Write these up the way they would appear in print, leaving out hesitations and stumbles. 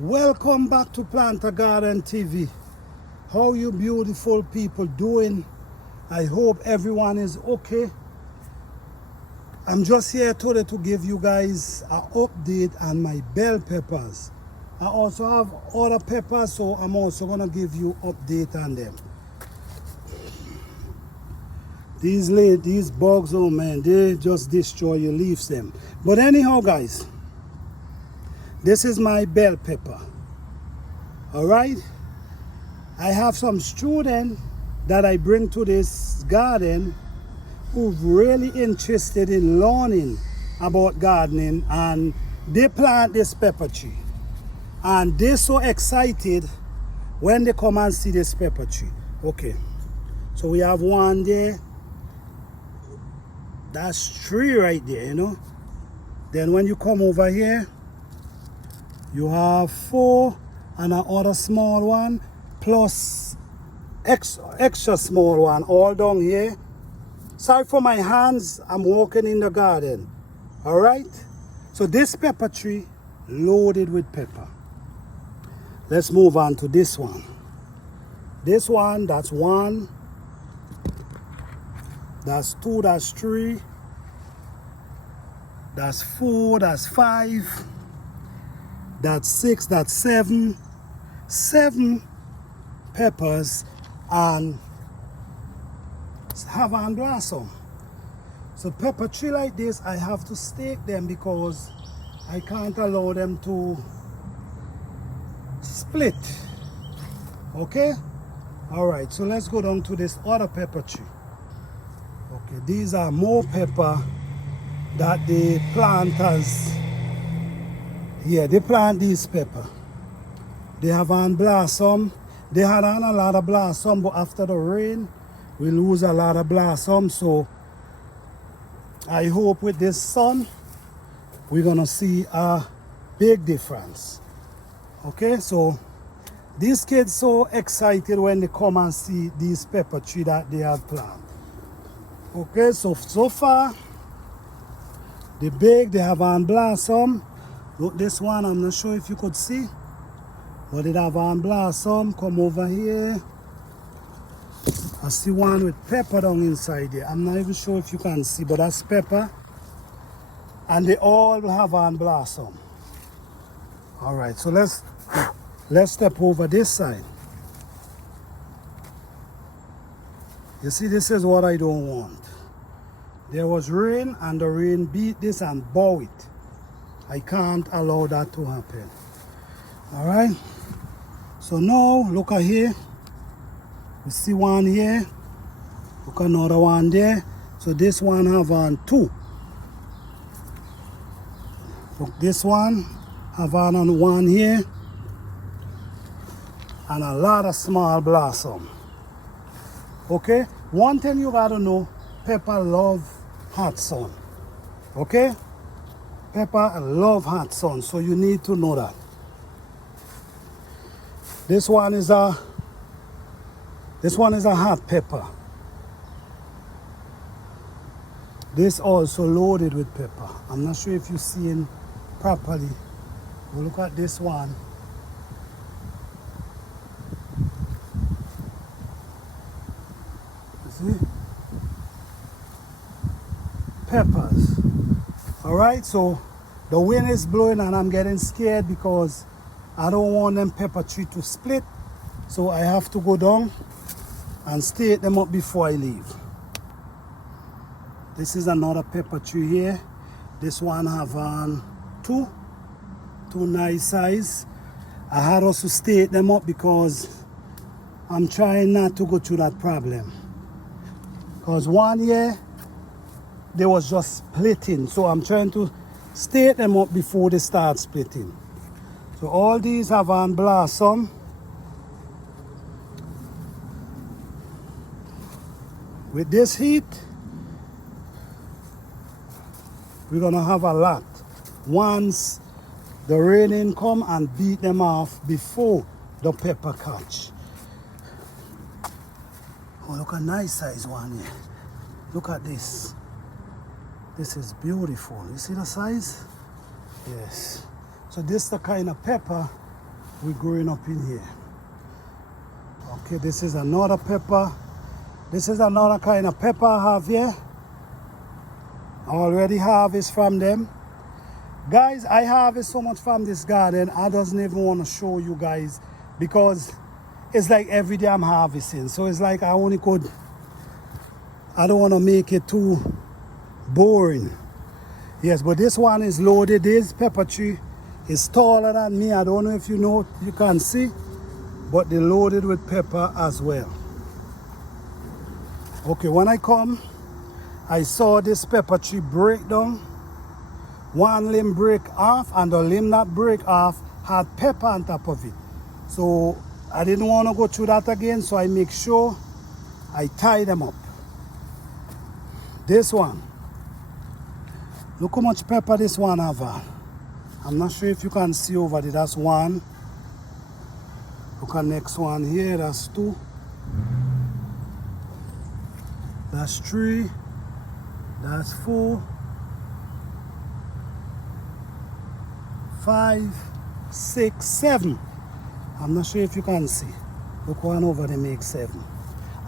Welcome back to Plant a Garden TV. How you beautiful people doing? I hope everyone is okay. I'm just here today to give you guys an update on my bell peppers. I also have other peppers, so I'm also gonna give you update on them. These bugs, oh man, they just destroy your leaves them. But anyhow guys, this is my bell pepper. All right, I have some students that I bring to this garden who really interested in learning about gardening, and they plant this pepper tree, and they're so excited when they come and see this pepper tree. Okay, so we have one there, that's 3 right there, you know. Then when you come over here, you have 4 and another small one, plus extra small one all down here. Sorry for my hands, I'm walking in the garden. All right, so this pepper tree loaded with pepper. Let's move on to this one. This one, that's 1, that's 2, that's 3, that's 4, that's 5, that's 6, that's 7 peppers, and have on blossom. So pepper tree like this, I have to stake them because I can't allow them to split. Okay, all right, so let's go down to this other pepper tree. Okay, these are more pepper that the planters, they plant these pepper. They have on blossom. They had on a lot of blossom, but after the rain, we lose a lot of blossom. So I hope with this sun, we're gonna see a big difference. Okay, so these kids so excited when they come and see these pepper tree that they have planted. Okay, so far, they big, they have on blossom. Look, this one, I'm not sure if you could see, but it have on blossom. Come over here. I see one with pepper down inside there. I'm not even sure if you can see, but that's pepper. And they all have on blossom. All right, so let's step over this side. You see, this is what I don't want. There was rain, and the rain beat this and bow it. I can't allow that to happen. All right, so now look at here. You see one here, look another one there. So this one have on 2. Look, this one have on 1 here, and a lot of small blossom. Okay, one thing you gotta know, pepper love hot sun. Okay, pepper love hot sun, so you need to know that. This one is a hot pepper. This also loaded with pepper. I'm not sure if you're seeing properly. But look at this one. You see? Peppers. All right, so the wind is blowing and I'm getting scared because I don't want them pepper tree to split. So I have to go down and stake them up before I leave. This is another pepper tree here. This one have on 2 nice size. I had also stake them up because I'm trying not to go through that problem. Because one year, they was just splitting. So I'm trying to stake them up before they start splitting. So all these have on blossom. With this heat, we're gonna have a lot once the raining come and beat them off before the pepper catch. Oh, look at nice size one here. Look at this. This is beautiful. You see the size? Yes. So this is the kind of pepper we're growing up in here. Okay, this is another pepper. This is another kind of pepper I have here. I already harvest from them. Guys, I harvest so much from this garden, I doesn't even want to show you guys, because it's like every day I'm harvesting. So it's like I don't want to make it too boring. Yes, but this one is loaded. This pepper tree is taller than me. I don't know if you can see, but they're loaded with pepper as well. Okay, when I come, I saw this pepper tree break down. One limb break off, and the limb that break off had pepper on top of it. So I didn't want to go through that again, so I make sure I tie them up. This one, look how much pepper this one have. I'm not sure if you can see over there. That's one. Look at next one here. That's two. That's three. That's four. 5, 6, 7. I'm not sure if you can see. Look, one over there makes 7.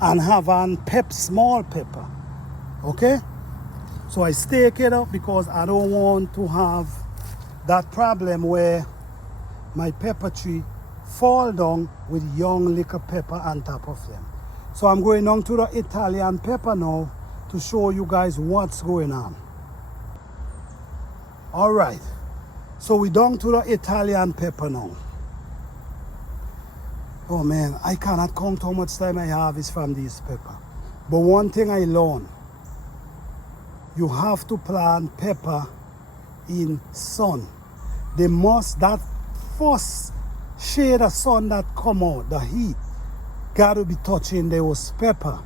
And have one small pepper. Okay? So I stake it up because I don't want to have that problem where my pepper tree fall down with young little pepper on top of them. So I'm going on to the Italian pepper now to show you guys what's going on. All right. So we're down to the Italian pepper now. Oh man, I cannot count how much time I harvest from this pepper. But one thing I learned, you have to plant pepper in sun. That first shade of sun that come out, the heat, gotta be touching those pepper.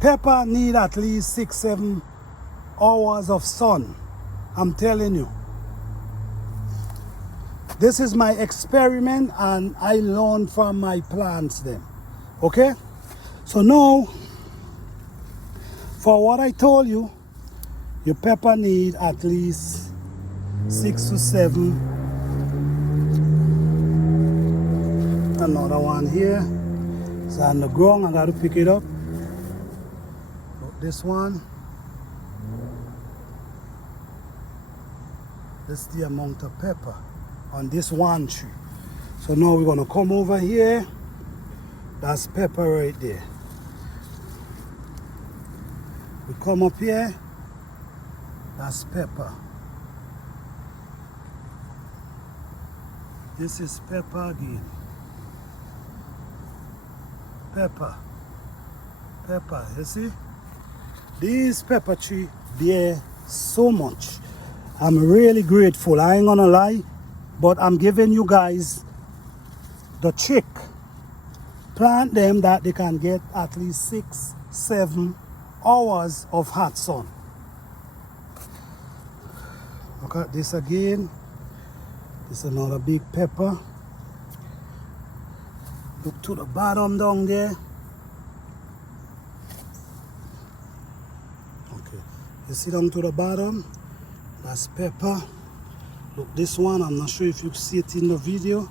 Pepper need at least 6-7 hours of sun. I'm telling you. This is my experiment, and I learned from my plants them. Okay? So now, for what I told you, your pepper need at least 6 to 7. Another one here. It's on the ground. I got to pick it up. Look, this one. This is the amount of pepper on this one tree. So now we're gonna come over here. That's pepper right there. We come up here. That's pepper. This is pepper again. Pepper. Pepper, you see? These pepper tree bear so much. I'm really grateful. I ain't gonna lie. But I'm giving you guys the trick. Plant them that they can get at least 6-7 hours of hot sun. Look at this again. This is another big pepper. Look to the bottom down there. Okay. You see down to the bottom? That's pepper. Look, this one, I'm not sure if you see it in the video.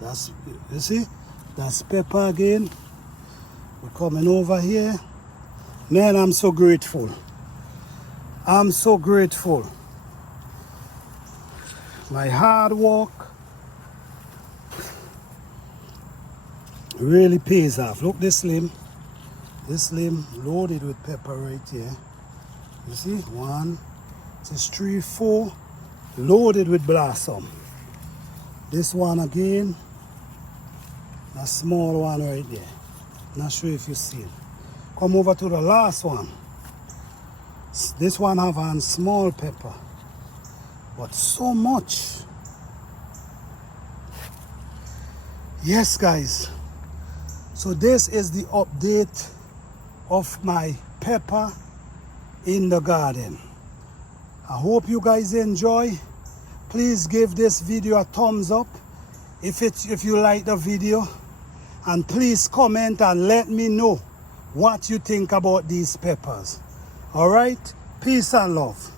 That's, you see? That's pepper again. We're coming over here. Man, I'm so grateful. I'm so grateful. My hard work really pays off. Look, this limb loaded with pepper right here. You see? 1, 2, 3, 4. Loaded with blossom. This one again, a small one right there. Not sure if you see it. Come over to the last one. This one have a small pepper, but so much. Yes, guys. So this is the update of my pepper in the garden. I hope you guys enjoy. Please give this video a thumbs up if you like the video, and please comment and let me know what you think about these peppers. All right, peace and love.